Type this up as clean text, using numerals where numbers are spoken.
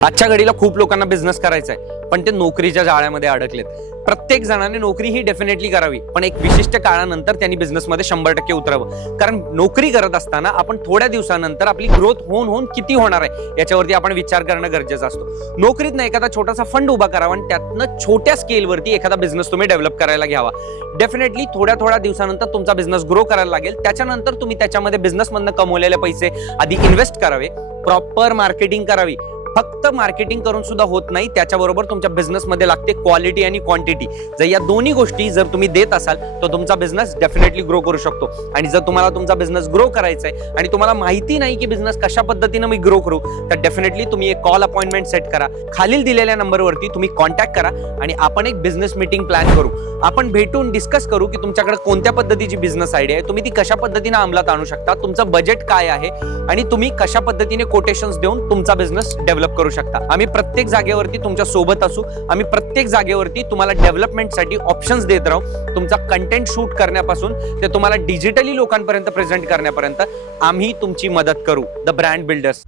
आजच्या घडीला खूप लोकांना बिझनेस करायचा आहे, पण ते नोकरीच्या जाळ्यामध्ये अडकलेत. प्रत्येक जणाने नोकरी ही डेफिनेटली करावी, पण एक विशिष्ट काळानंतर त्यांनी बिझनेसमध्ये 100% उतरावं. कारण नोकरी करत असताना आपण थोड्या दिवसानंतर आपली ग्रोथ होऊन किती होणार आहे याच्यावरती आपण विचार करणं गरजेचं असतो. नोकरीत ना एखादा छोटासा फंड उभा करावा आणि त्यातनं छोट्या स्केलवरती एखादा बिझनेस तुम्ही डेव्हलप करायला घ्यावा. डेफिनेटली थोड्या दिवसानंतर तुमचा बिझनेस ग्रो करायला लागेल. त्याच्यानंतर तुम्ही त्याच्यामध्ये बिझनेसमधनं कमवलेले पैसे आधी इन्व्हेस्ट करावे, प्रॉपर मार्केटिंग करावी. फक्त मार्केटिंग करून सुद्धा होत नाही, त्याच्याबरोबर तुमच्या बिझनेसमध्ये लागते क्वालिटी आणि क्वांटिटी. जर या दोन्ही गोष्टी जर तुम्ही देत असाल तर तुमचा बिझनेस डेफिनेटली ग्रो करू शकतो. आणि जर तुम्हाला तुमचा बिझनेस ग्रो करायचा आहे आणि तुम्हाला माहिती नाही की बिझनेस कशा पद्धतीनं मी ग्रो करू, तर डेफिनेटली तुम्ही एक कॉल अपॉइंटमेंट सेट करा. खालील दिलेल्या नंबरवरती तुम्ही कॉन्टॅक्ट करा आणि आपण एक बिझनेस मीटिंग प्लॅन करू. आपण भेटून डिस्कस करू की तुमच्याकडे कोणत्या पद्धतीची बिझनेस आयडिया आहे, तुम्ही ती कशा पद्धतीने अंमलात आणू शकता, तुमचं बजेट काय आहे आणि तुम्ही कशा पद्धतीने कोटेशन्स देऊन तुमचा बिझनेस डेव्हलप करू शकता. आम्ही प्रत्येक जागेवरती तुमच्या सोबत असू. आम्ही प्रत्येक जागेवरती तुम्हाला डेव्हलपमेंटसाठी ऑप्शन्स देत राहू. तुमचा कंटेंट शूट करण्यापासून ते तुम्हाला डिजिटली लोकांपर्यंत प्रेझेंट करण्यापर्यंत आम्ही तुमची मदत करू. The brand builders.